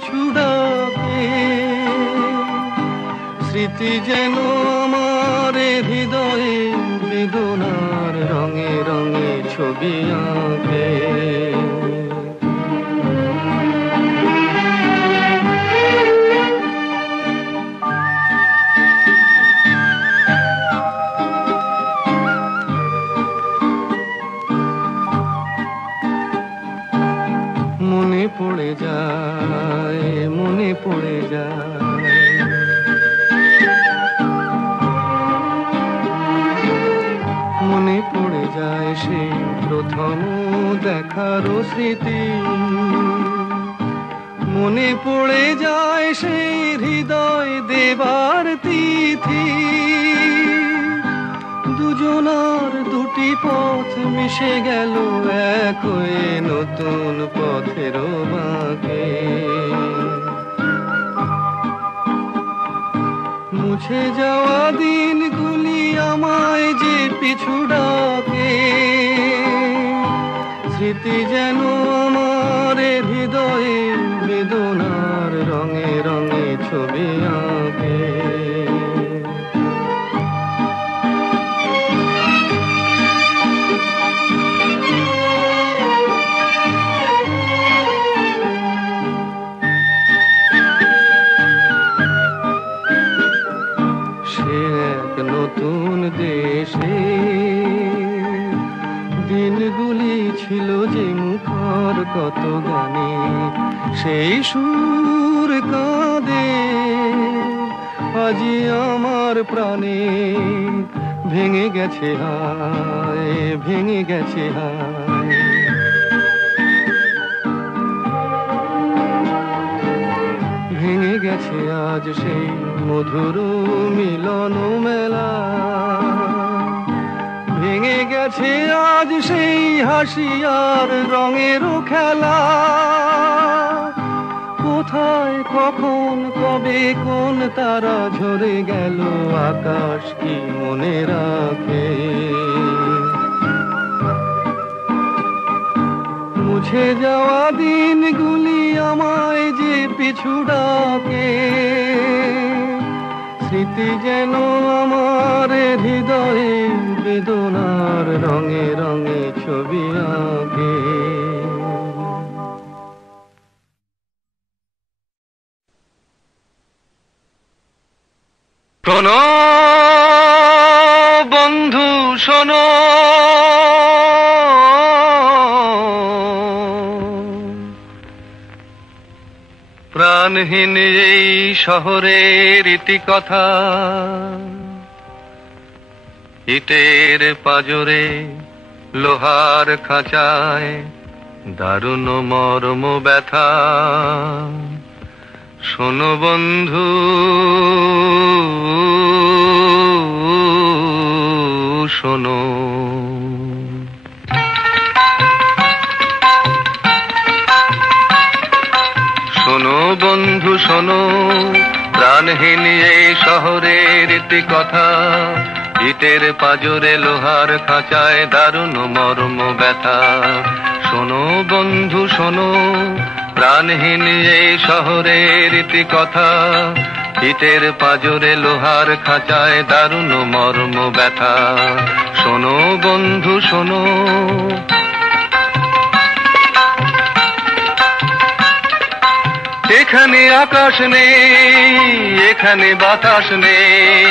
পিছু ডাকে, স্মৃতি যেন আমার হৃদয়ে বেদনার রঙে রঙে ছবি আঁকে। মনে পড়ে যায়, মনে পড়ে যায়, মনে পড়ে যায় সেই প্রথম দেখার স্মৃতি, মনে পড়ে যায় সেই হৃদয় দেবার তিথি। দুজনার দুটি পথ মিশে গেল এক হয়ে নতুন পথের বাঁকে। মুছে যাওয়া দিনগুলি আমায় যে পিছু ডাকে, স্মৃতি যেন আমার হৃদয়ে বেদনার রঙে রঙে ছবি আঁকে। নতুন দেশে দিনগুলি ছিল যে মুখর কত গানে, সেই সুর কাঁদে আজি আমার প্রাণে। ভেঙে গেছে হায়, ভেঙে গেছে হায়, ভেঙে গেছে আজ সেই মধুর মিলন মেলা। ভেঙে গেছে আজ সেই হাসি আর রঙের খেলা। কোথায় কখন কবে কোন তারা ঝরে গেল, আকাশ কি মনে রাখে। মুছে যাওয়া দিনগুলি আমায় যে পিছু ডাকে, স্মৃতি যেন আমার হৃদয়ে বেদনার রঙে রঙে ছবি আঁকে। শোনো বন্ধু শোনো, প্রাণহীন এই শহরের ইতিকথা, ইটের পাজরে লোহার খাঁচায় দারুণ মর্ম ব্যথা। শোনো বন্ধু শোনো, শোনো বন্ধু শোনো, প্রাণহীন এই শহরের ইতিকথা, ইটের পাজরে লোহার খাঁচায় দারুণ মর্ম ব্যথা। শোনো বন্ধু শোনো, প্রাণহীন এই শহরের ইতিকথা, ইটের পাজরে লোহার খাঁচায় দারুণ মর্ম ব্যথা। শোনো বন্ধু শোনো, এখানে আকাশ নেই, এখানে বাতাস নেই,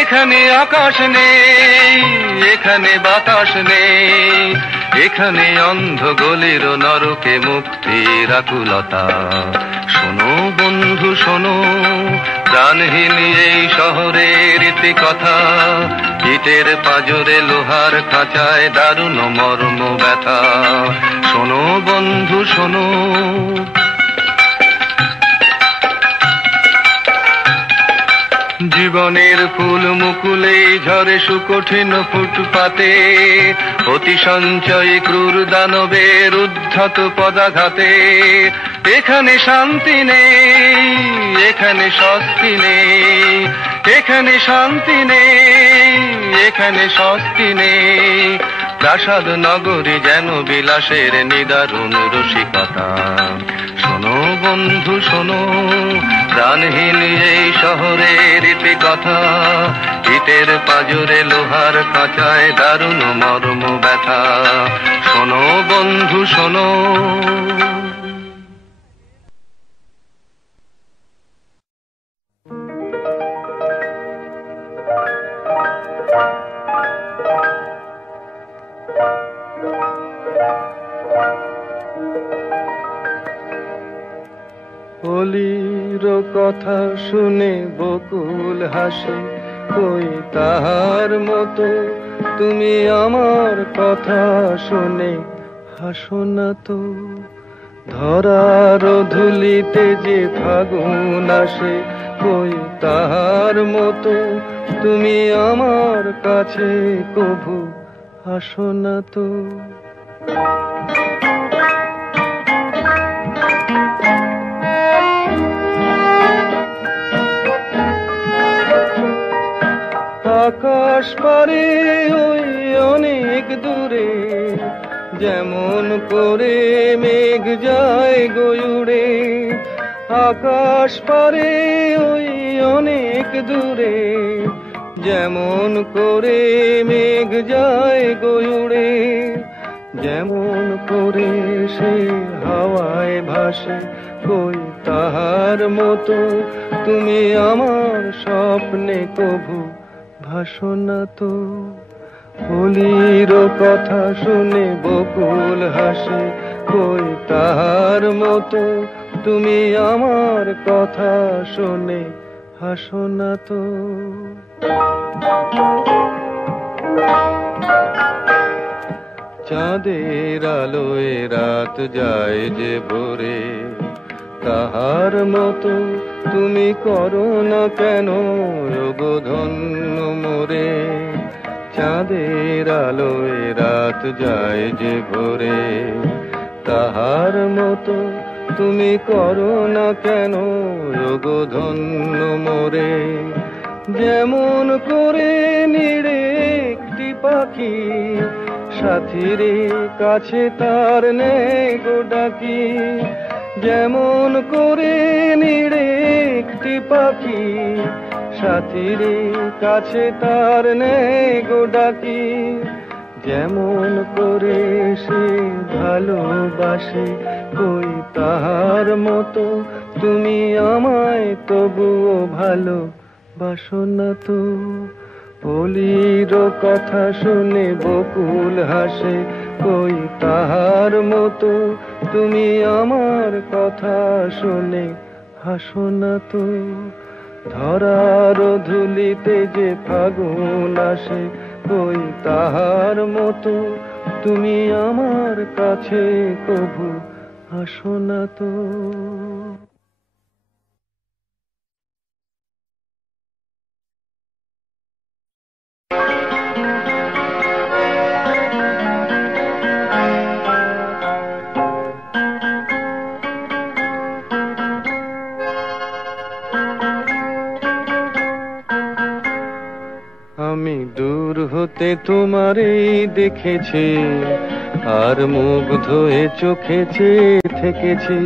এখানে আকাশ নেই, এখানে বাতাস নেই, এখানে অন্ধ গলির নরকে মুক্তির আকুলতা। শোনো বন্ধু শোনো, প্রাণহীন এই শহরের ইতিকথা, ইটের পাজরে লোহার খাঁচায় দারুণ মর্ম ব্যথা। শোনো বন্ধু শোনো, জীবনের ফুল মুকুলে ঝরে সুকঠিন ফুটপাতে, অতি সঞ্চয় ক্রূর দানবের উদ্ধত পদাঘাতে। এখানে শান্তি নেই, এখানে স্বস্তি নেই, এখানে শান্তি নেই, এখানে স্বস্তি নেই। প্রাসাদ নগরী যেন বিলাসের নিদারুণ রসিকতা। শোনো বন্ধু শোনো, প্রাণহীন এই শহরের ইতি কথা, ইটের পাজরে লোহার খাঁচায় দারুণ মর্ম ব্যথা। শোনো বন্ধু শোনো। অলির কথা শুনে বকুল হাসে, কই তাহার মতো তুমি আমার কথা শুনে হাসো না তো। ধরার ধুলিতে যে ফাগুন আসে, কই তাহার মতো তুমি আমার কাছে কভু আসো না তো। আকাশ পারে ওই অনেক দূরে, যেমন করে মেঘ যায় গয়ুড়ে। আকাশ পারে ওই অনেক দূরে, যেমন করে মেঘ যায় গয়ুড়ে। যেমন করে সে হাওয়ায় ভাসে, কই তাহার মতো তুমি আমার স্বপ্নে কভু ভাসো না তো। অলির কথা শুনে বকুল হাসে, কই তাহার মতো তুমি আমার কথা শুনে হাসো না তো। চাঁদের আলোয় রাত যায় যে ভোরে, তাহার মতো তুমি করো না কেন গো ধন্য মোরে। চাঁদের আলোয় রাত যায় যে ভোরে, তাহার মতো তুমি করো না কেন গো ধন্য মোরে। যেমন করে নিড়ে একটি পাখি, সাথীর কাছে তার নেই গো ডাকি। যেমন করে নিড়ে একটি পাখি, সাথীর কাছে তার নেই গো ডাকি। যেমন করে সে ভালোবাসে, কই তাহার মতো তুমি আমায় তবুও ভালোবাসো না তো। অলির কথা শুনে বকুল হাসে, কই তাহার মতো তুমি আমার কথা শুনে হাসো না তো। ধরার ধুলিতে যে ফাগুন আসে, কই তাহার মতো তুমি আমার কাছে কভু হাসো না তো। আমি দূর হতে তোমারই দেখেছি, আর মুগ্ধ হয়ে চোখে চেয়ে থেকেছি।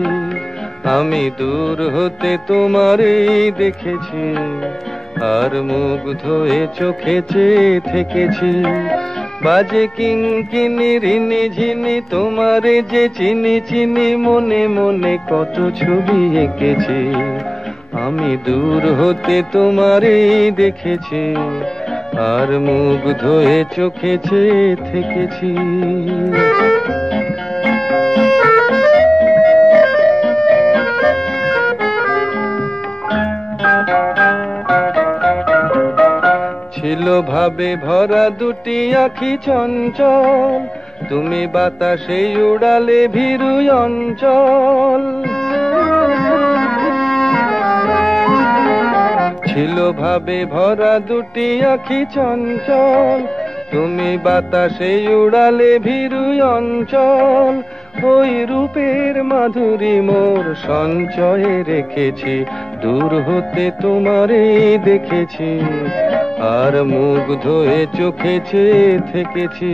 আমি দূর হতে তোমারই দেখেছি, আর মুগ্ধ হয়ে চোখে চেয়ে থেকেছি। বাজে কিঙ্কিনি রিনি ঝিনি তোমারে যে চিনি চিনি, মনে মনে কত ছবি এঁকেছি। আমি দূর হতে তোমারই দেখেছি, আর মুগ্ধ হয়ে চোখে চেয়ে থেকেছি। ছিল ভাবে ভরা দুটি আখি চঞ্চল, তুমি বাতাসে উড়ালে ভীরু অঞ্চল। ছিল ভাবে ভরা দুটি আখি চঞ্চল, তুমি বাতাসে উড়ালে ভীরু অঞ্চল। ওই রূপের মাধুরী মোর সঞ্চয়ে রেখেছি, দূর হতে তোমারে দেখেছি, আর মুগ্ধ হয়ে চোখে চেয়ে থেকেছি।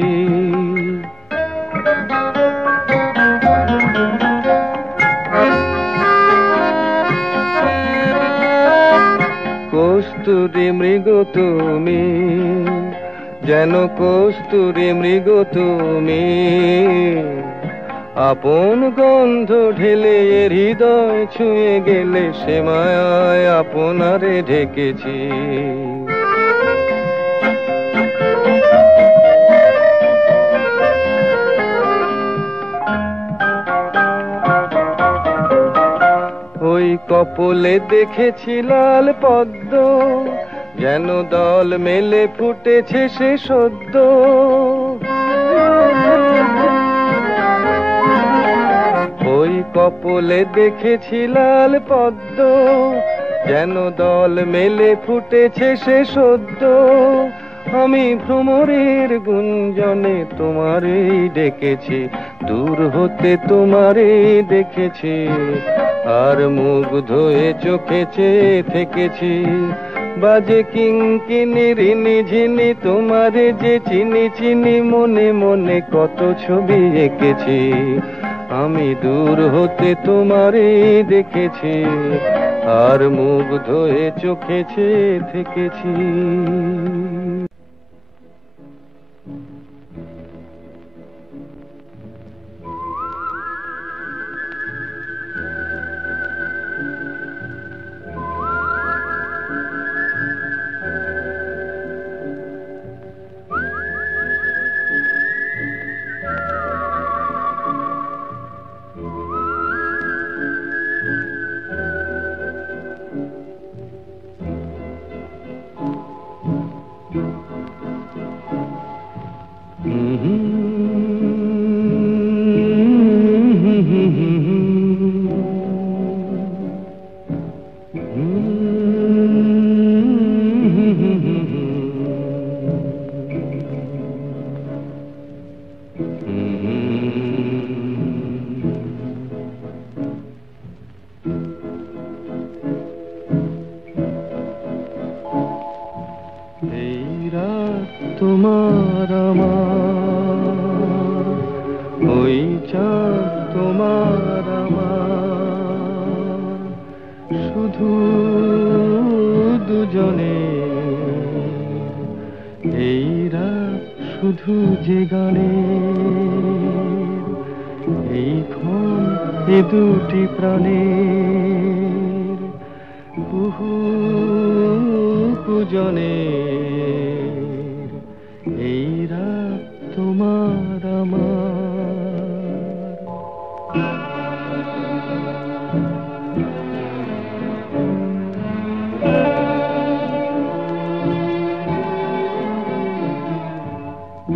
কস্তুরী মৃগ তুমি, যেন কস্তুরী মৃগ তুমি। আপন গন্ধ ঢেলে হৃদয় ছুঁয়ে গেলে, সে মায়ায় আপনারে ঢেকেছি। ওই কপলে দেখেছি লাল পদ্ম, যেন দল মেলে ফুটেছে সে সদ্য। ওই কপলে দেখেছি লাল পদ্ম, যেন দল মেলে ফুটেছে সে সদ্য। আমি ভ্রমরের গুঞ্জনে তোমারেই ডেকেছি, দূর হতে তোমারেই দেখেছি, আর মুগ্ধ হয়ে চোখে চেয়ে থেকেছি। বাজে কিঙ্কিনি রিনি ঝিনি, তোমারে যে চিনি চিনি, মনে মনে কত ছবি এঁকেছি। আমি দূর হতে তোমারেই দেখেছি, আর মুগ্ধ হয়ে চোখে চেয়ে থেকেছি। তোমার আমার, ওই চাঁদ তোমার আমার, শুধু দুজনে এই রাত, শুধু যে গানে এই ক্ষণ, এ দুটি প্রাণের কুহু কুজনে। এই রাত তোমার আমার।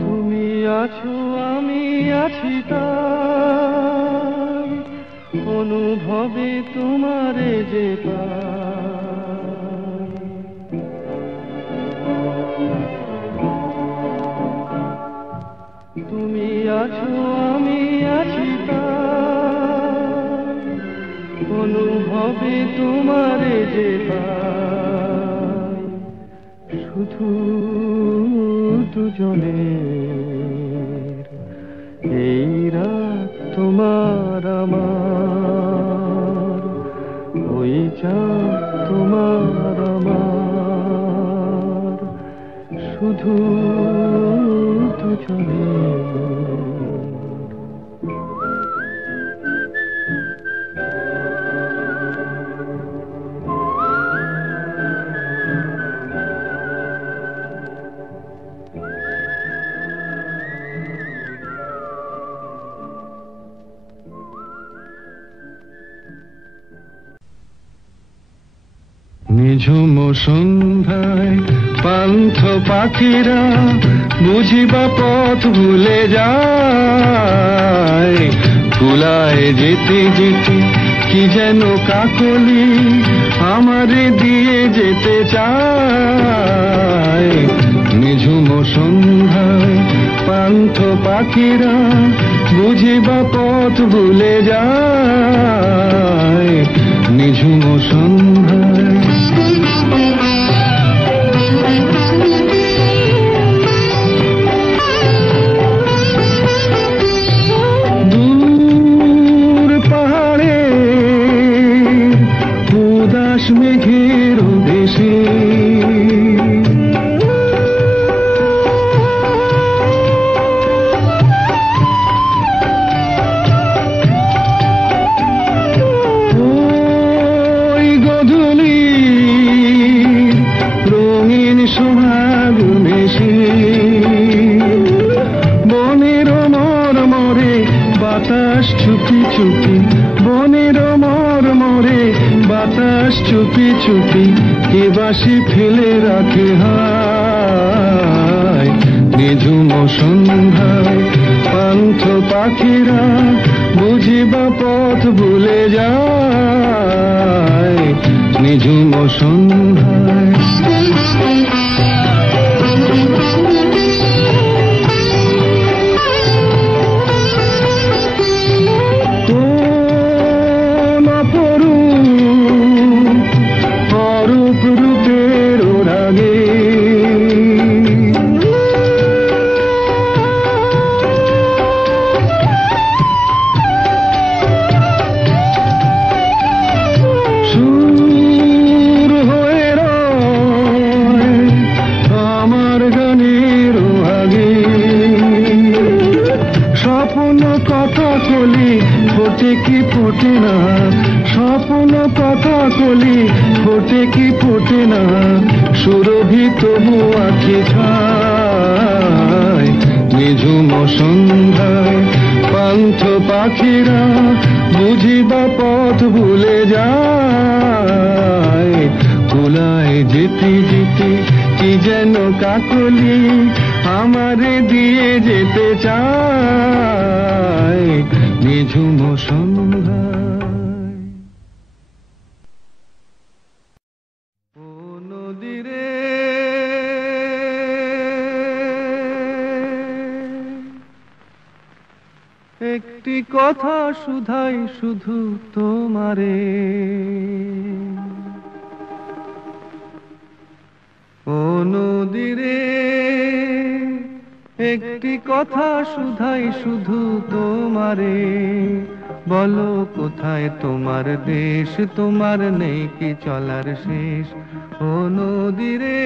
তুমি আছো আমি আছি তাই, অনুভবে তোমারে যে পাই। তুমি আছো আমি আছি তাই, অনুভবে তোমারে যে পাই। শুধু দুজনের এই রাত তোমার আমার, ওই চাঁদ তোমার আমার, শুধু দুজনের। নিঝুম সন্ধ্যায় পান্থ পাখিরা বুঝিবা পথ ভুলে যায়। কুলায় যেতে যেতে কি যেন কাকলি আমারে দিয়ে যেতে চায়। নিঝুম সন্ধ্যায় পান্থ পাখিরা বুঝিবা পথ ভুলে যায়। নিঝুম সন্ধ্যায় দূর পাহাড়ে উদাস মেঘের দেশে হাস চুপি চুপি কে বাসি ফেলে রাখে হায় নিঝুম সন্ধ্যায় পান্থ পাখিরা বুঝিবা পথ ভুলে যায় নিঝুম সন্ধ্যায় ফোটে কি ফোটে না স্বপ্ন কথা কলি ফোটে কি ফোটে না সুরভি তবু আঁখি ছায় নিঝুম সন্ধ্যায় পান্থ পাখিরা বুঝিবা পথ ভুলে যায় কুলায় যেতে যেতে কি যেন কাকলি আমারে দিয়ে যেতে চায় নিঝুম সন্ধ্যায় ও নদীরে একটি কথা শুধাই শুধু তোমারে ও নদীরে একটি কথা শুধাই শুধু তোমারে বলো কোথায় তোমার দেশ তোমার নেই কি চলার শেষ ও নদীরে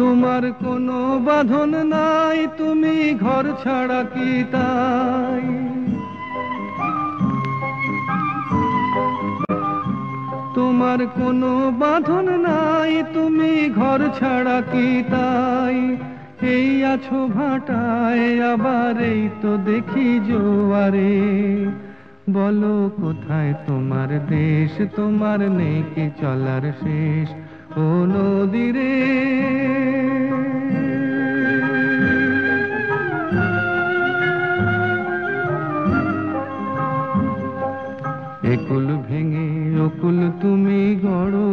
তোমার কোনো বাঁধন নাই তুমি ঘর ছাড়া কি তাই তোমার কোনো বাঁধন নাই তুমি ঘর ছাড়া কি তাই এই আছো ভাটায় আবার এই তো দেখি জোয়ারে বলো কোথায় তোমার দেশ তোমার নেই কি চলার শেষ ও নদীরে একুল ভেঙে অকুল তুমি গড়ো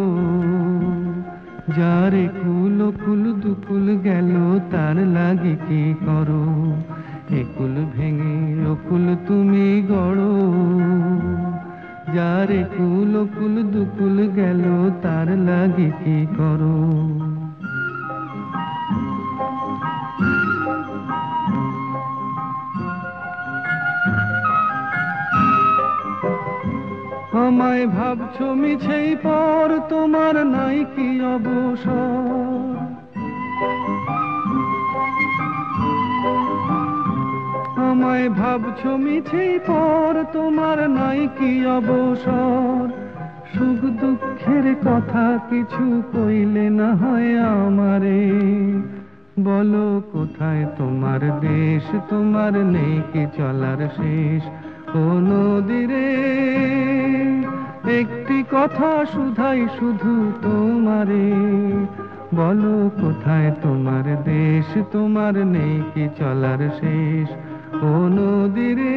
যার একুল অকুল দুকুল গেল তার লাগি কি করো একুল ভেঙে অকুল তুমি গড়ো যার একুল অকুল দুকুল গেল তার লাগি কি করো আমায় ভাবছো মিছেই পর তোমার নাই কি অবসর আমায় ভাবছো মিছেই পর তোমার নাই কি অবসর সুখ দুঃখের কথা কিছু কইলে না হয় আমারে বলো কোথায় তোমার দেশ তোমার নেই কি চলার শেষ ও নদীরে একটি কথা শুধাই শুধু তোমারে বলো কোথায় তোমার দেশ তোমার নেই কি চলার শেষ ও নদীরে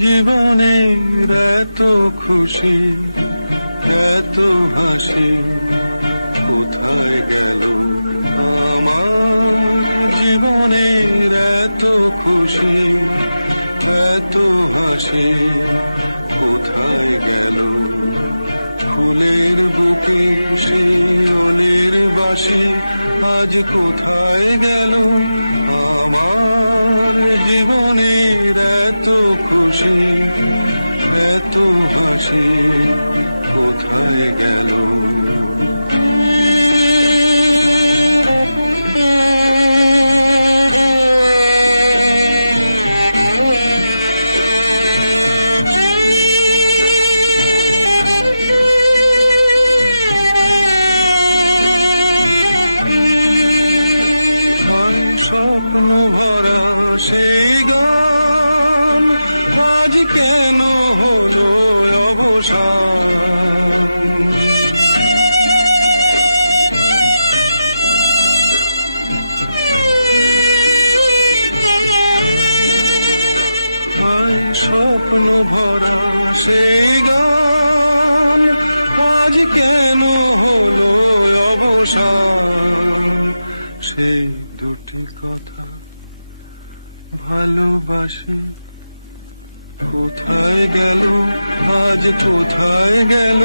জীবনের এত খুশি এত হাসি কোথায় গেল আমার জীবনের এত খুশি এত হাসি কোথায় গেল ফুলের বুকে সেই ওলের বাসি আজ কোথায় গেল আমার জীবনের এত খুশি এত হাসি কোথায় গেল স্বপ্ন ভরা সেই গান আজ কেন হলো অবসান হায় স্বপ্ন ভরা সেই গান আজ কেন হলো অবসান সেই দুটি কথা ভালোবাসি কোথায় গেল আজ কোথায় গেল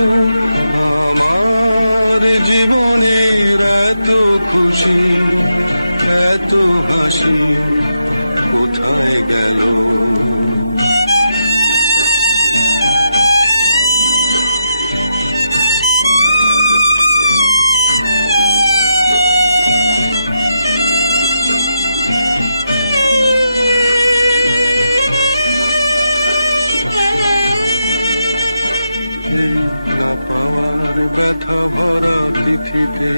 আমার জীবনের এত খুশি এত হাসি কোথায় গেল না পাওয়ার ব্যথা ভরা তিথিতে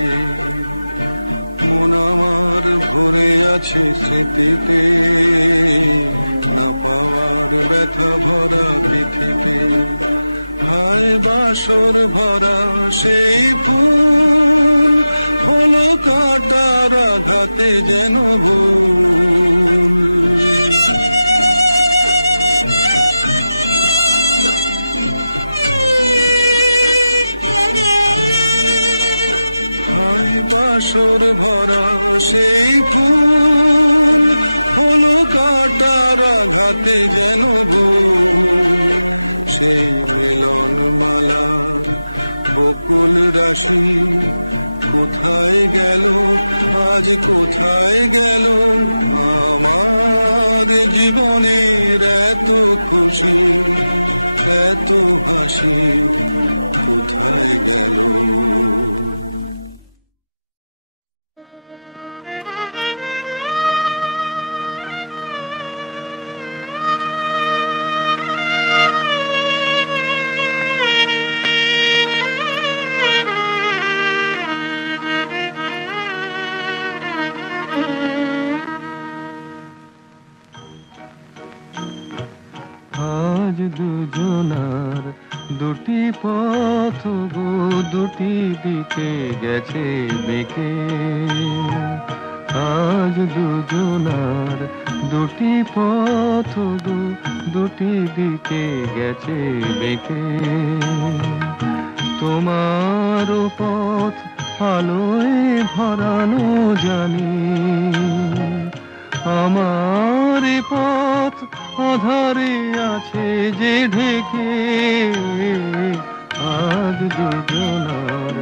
মন আমার ভরে আছে স্মৃতিতে না পাওয়ার ব্যথা ভরা তিথিতে হায় বাসর ভরা সেই ফুল হলো কাঁটার আঘাতে যেন ভুল বাসর ভরা সেই ফুল হলো কাঁটার আঘাতে যেন ভুল সেই মিলন মালার বকুল রাশি কোথায় গেল আজ কোথায় গেল আমার জীবনের এত খুশি এত হাসি কোথায় গেল দুজনার দুটি পথ গো, দুটি দিকে গেছে বেঁকে। আজ দুজনার দুটি পথ গো, দুটি দিকে গেছে বেঁকে। তোমার পথ আলোয় ভরানো জানি, আমার পথ আধারে আছে যে ঢেকে। আজ দুজনার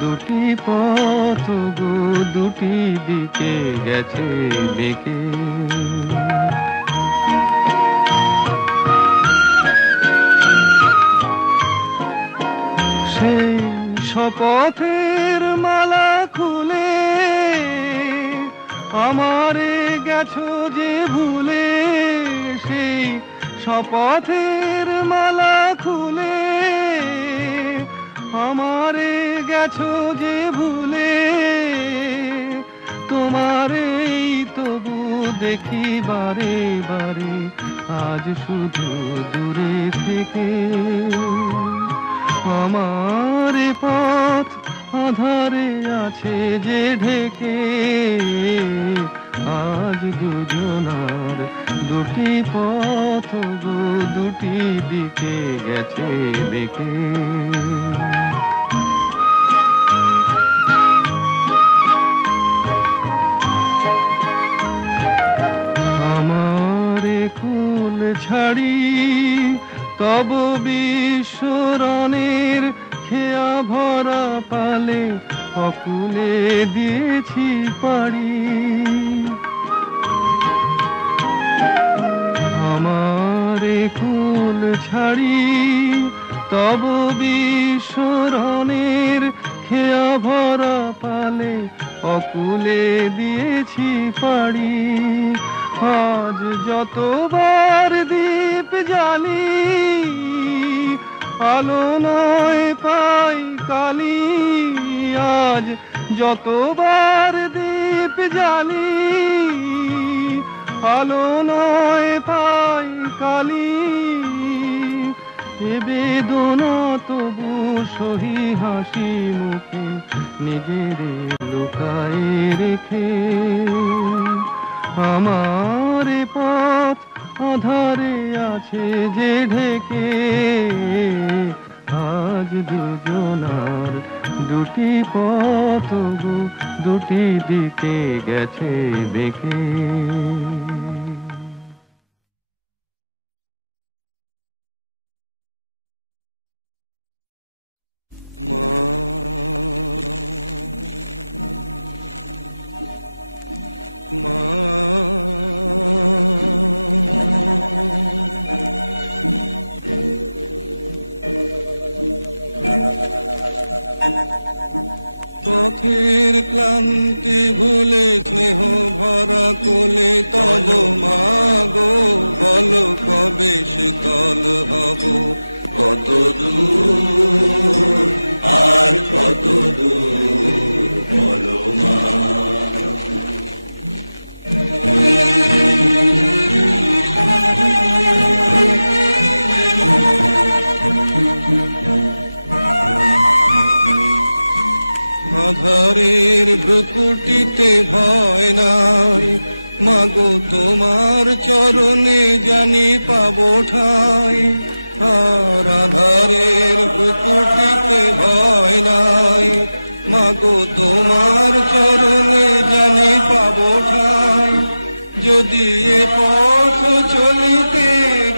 দুটি পথ গো, দুটি দিকে গেছে বেঁকে। সেই শপথের মালা খুলে আমারে গেছো যে ভুলে। সেই শপথের মালা খুলে আমারে গেছো যে ভুলে। তোমারেই তবু দেখি বারে বারে, আজ শুধু দূরে থেকে। আমার পথ আধারে আছে যে ঢেকে। আজ দুজনার দুটি পথ গো, দুটি দিকে গেছে বেঁকে। আমারে কুল ছাড়ি তব বিশ্বরণের খেয়া ভরা পালে অকুলে দিয়েছি পাড়ি। আমারে কুল ছাড়ি তব বিশ্বরণের খেয়া ভরা পালে অকুলে দিয়েছি পাড়ি। আজ যতবার দীপ জ্বালি আলো নয় পাই কালি। আজ যতবার দীপ জ্বালি আলো নয় পাই কালি। এ বেদনা তবু সহি হাসি মুখে নিজের লুকায়ে রেখে। আমার পথ আধারে আছে যে ঢেকে। আজ দুজনার দুটি পথ গো, দুটি দিকে গেছে বেঁকে। পথের ক্লান্তি ভুলে স্নেহ ভরা কোলে তব মাগো, বলো কবে শীতল হব। কত দূর আর কত দূর বলো মা। আধারের ভ্রুকুটিতে ভয় নাই, মাগো তোমার চরণে জানি পাবো ঠাই। আর আধারের ভ্রুকুটিতে ভয় নাই, মাগো তোমার চরণে জানি পাবো ঠাই। যদি এ পথ চলিতে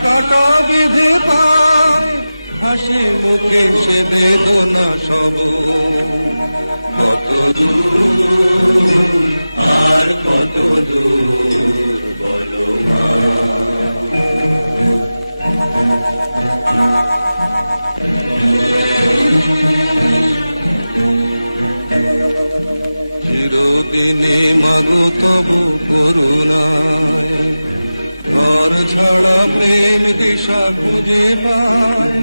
কাটা বিধে পায়, হাসি মুখে সে বেদনা সব। কত দূর আর কত দূর বলো মা। চিরদিনে মাগো তব করুণায়, ঘর ছাড়া প্রেম দিশা খুঁজে পায়।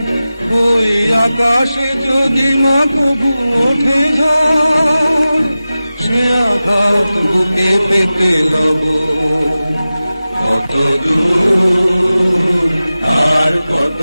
ওই আকাশে যদি মা কবু ওঠে ঝড়, সে আঘাত বুকে পেতে লব। কত দূর আর কত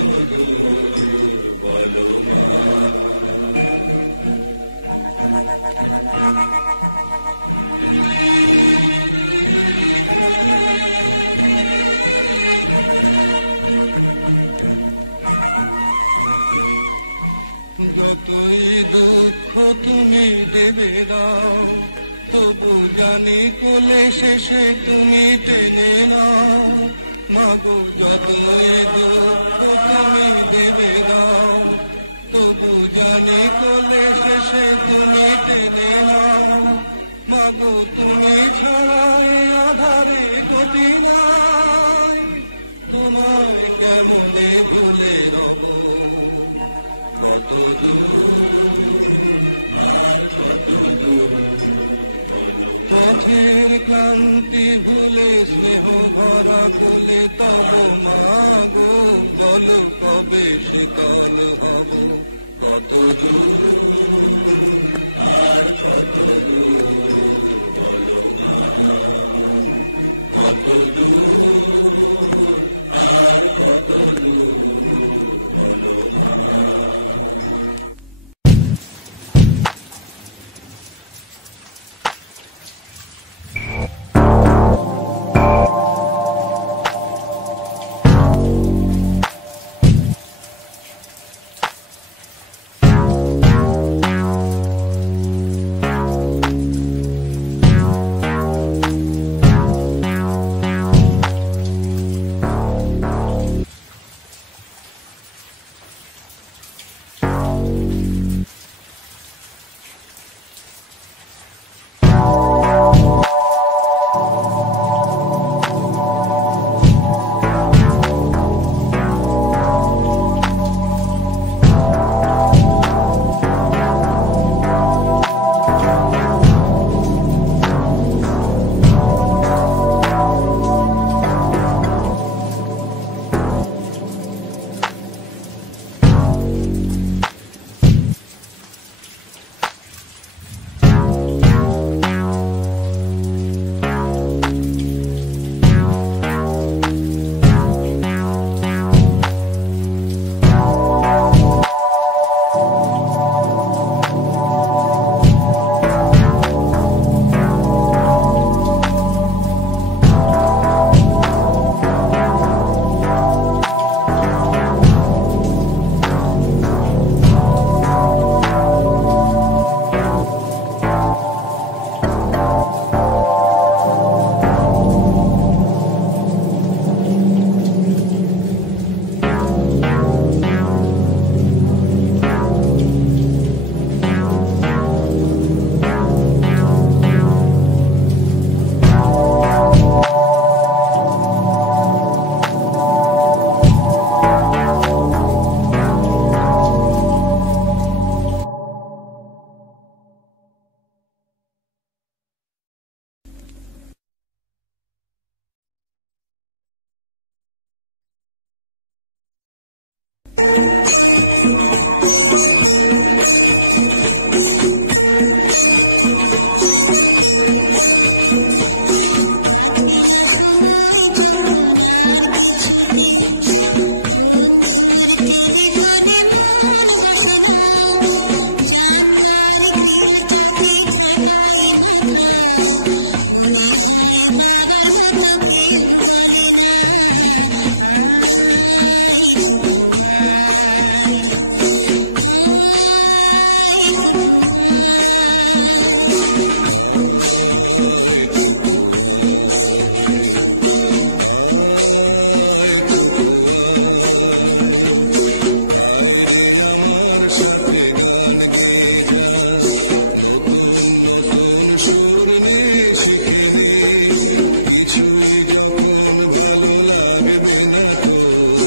যতই দুঃখ তুমি দেবে দাও, তবু জানি কোলে শেষে তুমি টেনে নাও। মাগো যতই দুঃখ তুমি দেবে দাও, তবু জানি কোলে শেষে তুমি টেনে নাও। মাগো তুমি ছাড়া এই আধারে গতি নাই, তোমায় কেমনে ভুলে রব। কত দূর আর কত দূর, পথের ক্লান্তি ভুলে স্নেহ ভরা কোলে তব মাগো, বলো কবে শীতল হব। কত দূর আর কত দূর, বলো মা, কত দূর আর কত দূর, বলো মা। মনে হয় বাবার মতো কেউ বলে না, আই কুকু আয়, আয় কুকু আয়, আয় কুকু আয়, আয় কুকু আয়, আয় রে আমার সাথে গান গেয়ে যা, নতুন নতুন সুর নে শিখে নে, কিছুই যখন ভালো লাগবে না তোর,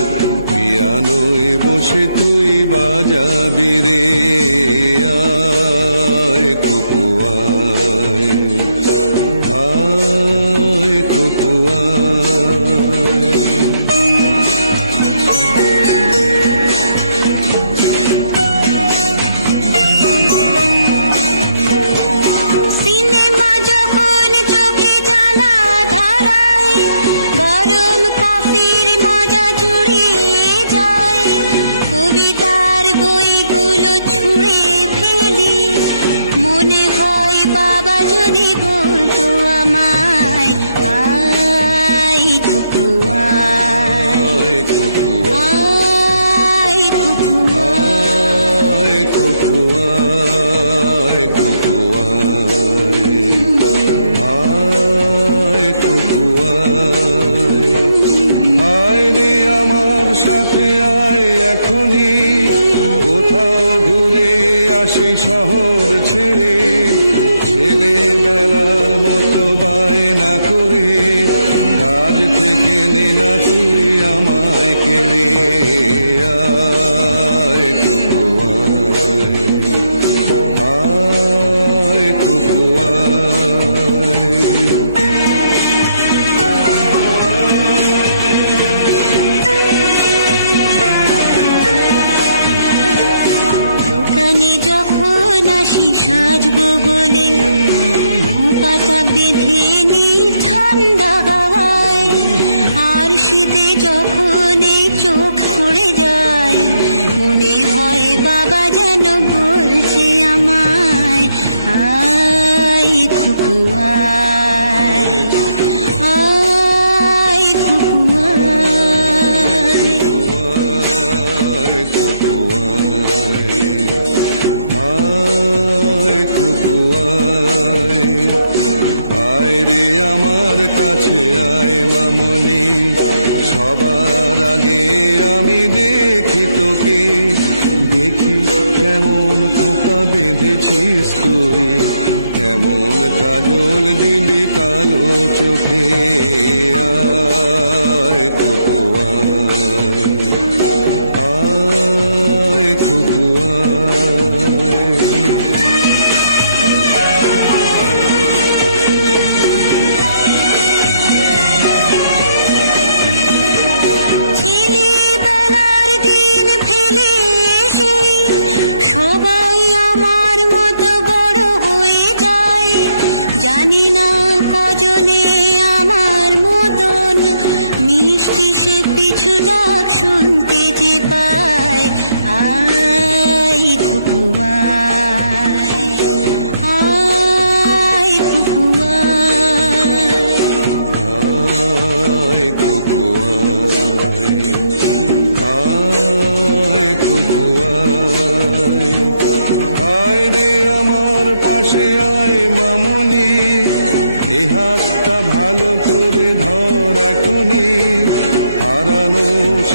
পিয়ানোয় বসে তুই বাজাবি রে, আয় কুকু আয়, আয় কুকু আয়। সিনেমা যখন চোখে জ্বালা ধরায়, গরম কফির মজা জুড়িয়ে যায়, কবিতার বইগুলো ছুঁড়ে ফেলি,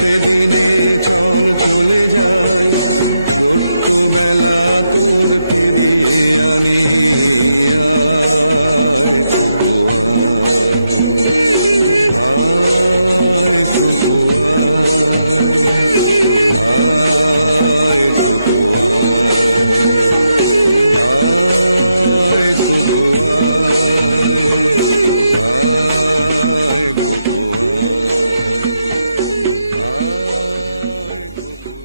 সেদিনে চল চলে যাই, ছোট্ট বেলা তোর ফিরিয়ে আনি। আয় কুকু আয় কুকু আয় কুকু আয় কুকু আয় কুকু আয় কুকু।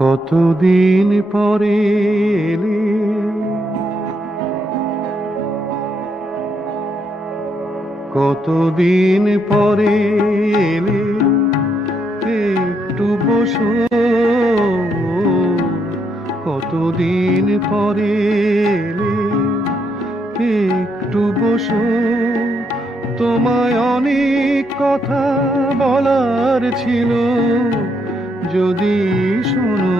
কতদিন পরে এলে, কতদিন পরে এলে, একটু বসো। কতদিন পরে এলে, একটু বসো। তোমায় অনেক কথা বলার ছিল, যদি শোনো।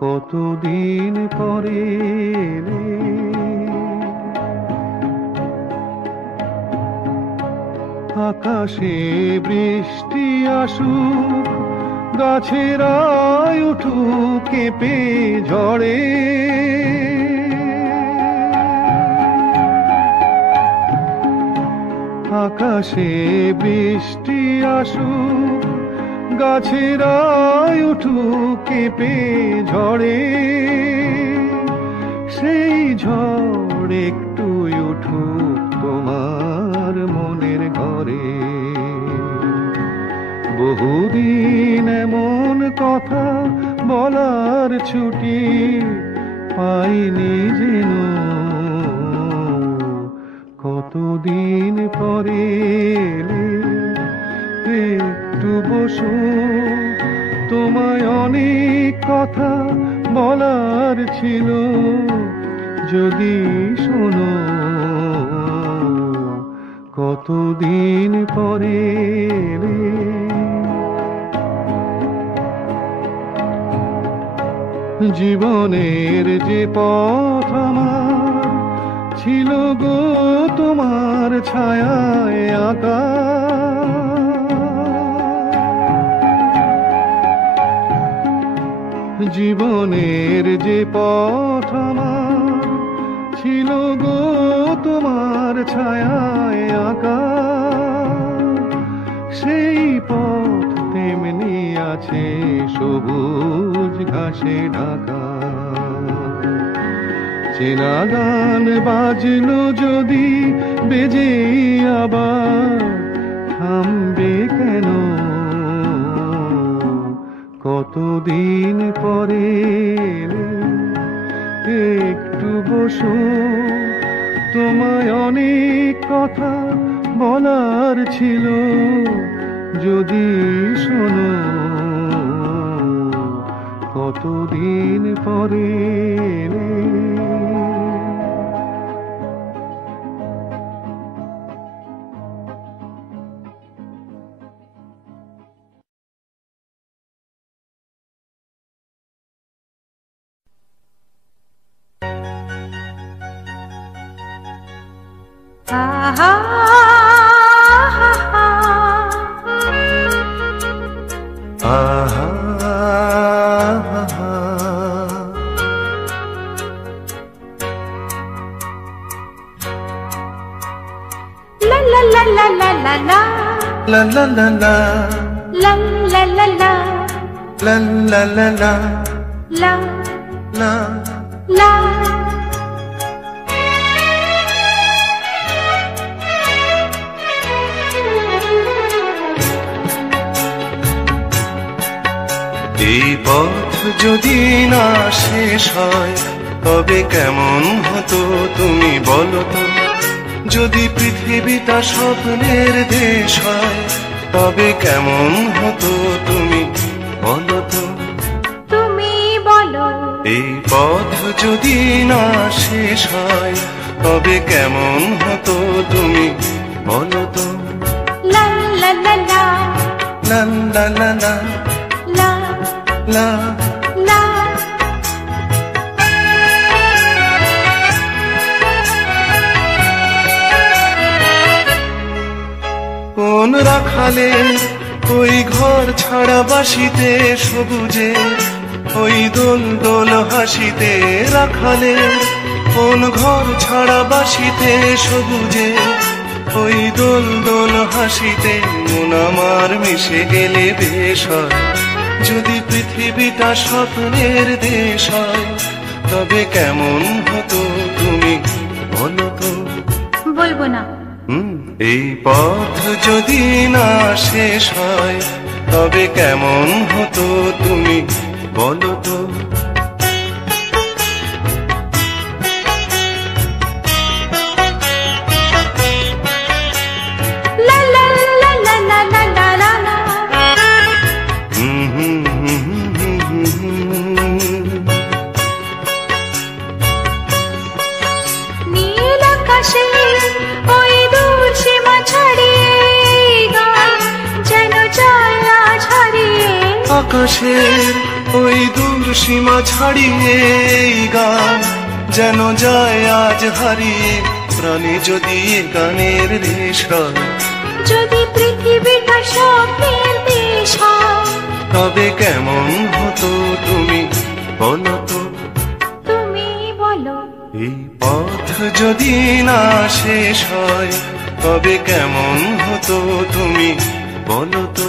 কতদিন পরে এলে, আকাশে বৃষ্টি আসুক, গাছেরায় উঠুক কেঁপে ঝড়ে। আকাশে বৃষ্টি আসুক, গাছেরায় উঠুক কেঁপে ঝড়ে। সেই ঝড় একটু উঠুক তোমার মনের ঘরে। বহুদিন এমন কথা বলার ছুটি পাইনি যেন। কতদিন পরে এলে, একটু বসো। তোমায় অনেক কথা বলার ছিল, যদি শোনো। কতদিন পরে এলে, জীবনের যে পথ আমার ছিল গো তোমার ছায়ায় আঁকা। জীবনের যে পথ আমার ছিল গো তোমার ছায়ায় আঁকা। সেই পথ তেমনি আছে সবুজ ঘাসে ঢাকা। চেনা গান বাজলো যদি বেজে আবার, থামবে কেন? কতদিন পরে এলে, একটু বসো। তোমায় অনেক কথা বলার ছিল, যদি শোনো। কতদিন পরে এলে, La la la la, La la la la, la la la la, la la. la. এই পথ যদি না শেষ হয়, তবে কেমন হতো তুমি বলো তো? যদি পৃথিবীটা স্বপ্নের দেশ হয়, তবে কেমন হতো তুমি বলো তো? তুমি বলো। এই পথ যদি না শেষ হয়, তবে কেমন হতো তুমি বলো তো? La la la la, লা লা লা লা, la লা la. কোন রাখালে ওই ঘর ছাড়া বাসিতে সবুজে, ওই দোল দোল হাসিতে রাখালে কোন ঘর ছাড়া বাসিতে সবুজে, ওই দোল দোল হাসিতে মন আমার মিশে গেলে বেশ হয়। যদি পৃথিবীটা স্বপ্নের দেশ হয়, তবে কেমন হতো তুমি বলো তো? বলবো না। এই পথ যদি না শেষ হয়, তবে কেমন হতো তুমি বলো তো? লা লা লা লা লা লা লা লা লা। নীল আকাশে ওই দূর সীমা ছাড়িয়ে গান যেন যায় আজ হারিয়ে। আকাশের ওই দূর সীমা ছাড়িয়ে এই গান যেন যায় আজ হারিয়ে। প্রাণে যদি এ গানের রেশ হয়, যদি পৃথিবীটা স্বপ্নের দেশ হয়, তবে কেমন হতো তুমি বলো তো? তুমি বলো। এই পথ যদি না শেষ হয়, তবে কেমন হতো তুমি বলো তো?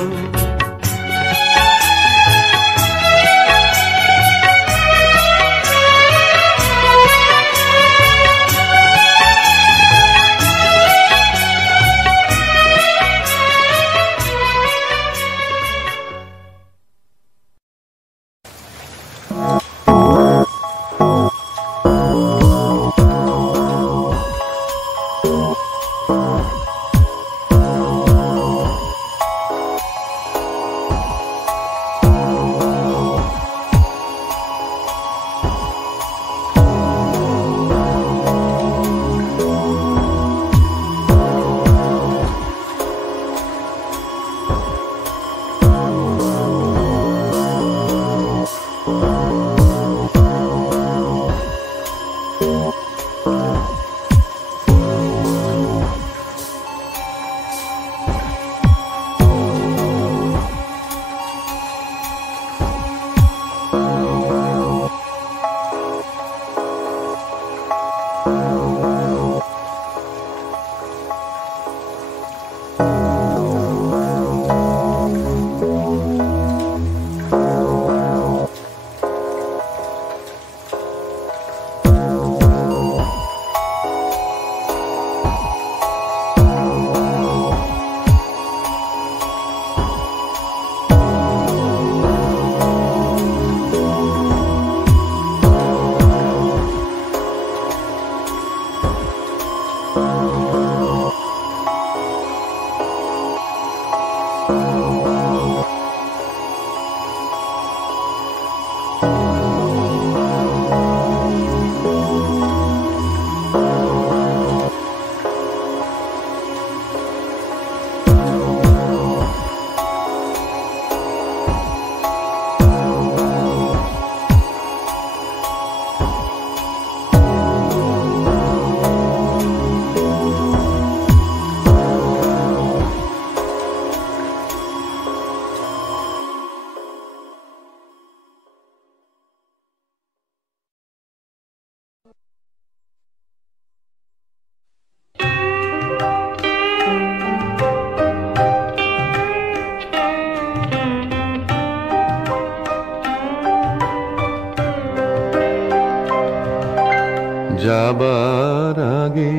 যাবার আগে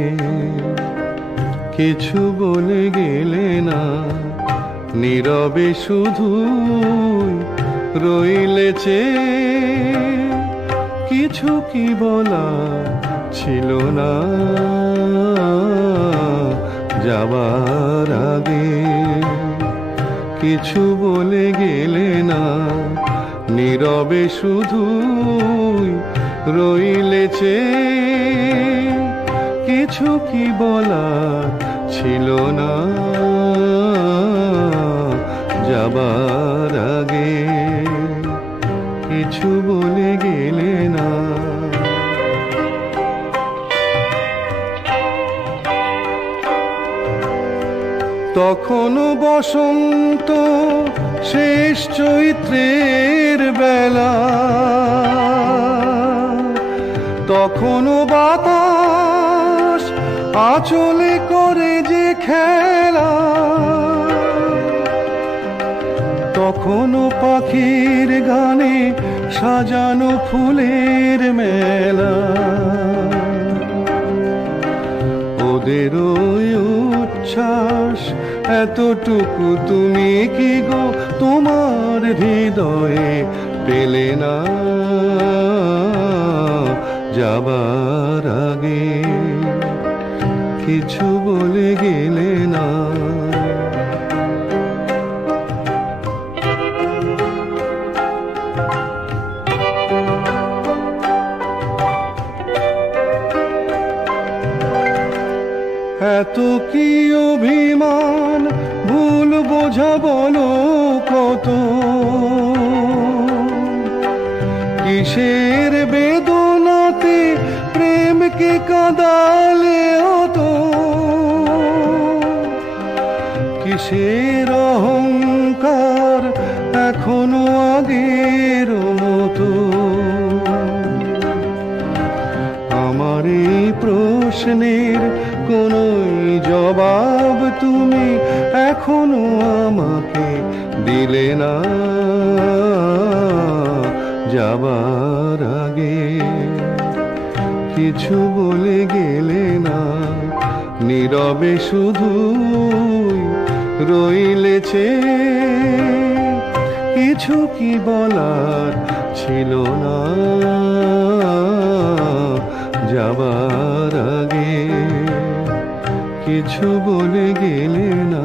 কিছু বলে গেলে না, নীরবে শুধু রইলে চেয়ে। কিছু কি বলা ছিল না যাবার আগে, কিছু বলে গেলে না, নীরবে শুধু রইলে চেয়ে। কিছু কি বলা ছিল না যাবার আগে, কিছু বলে গেলে না। তখনও বসন্ত শেষ চৈত্রের বেলা, তখনও বাতাস আঁচলে করে যে খেলা, তখনও পাখির গানে সাজানো ফুলের মেলা। ওদের ওই উচ্ছ্বাস এতটুকু তুমি কি গো তোমার হৃদয়ে পেলে না? যাবার আগে কিছু বলে গেলে না। এত কি অভিমান ভুল বোঝা বলো কত, কিসের বেদনাতে প্রেমকে কাঁদালে হতো, কিসের অহংকার এখনো আগের মতো। আমার এই প্রশ্নের কোনোই জবাব তুমি এখনো আমাকে দিলে না। যাবার আগে কিছু বলে গেলে না। নীরবে শুধু রইলেছে, কিছু কি বলার ছিল না। যাবার আগে কিছু বলে গেলে না।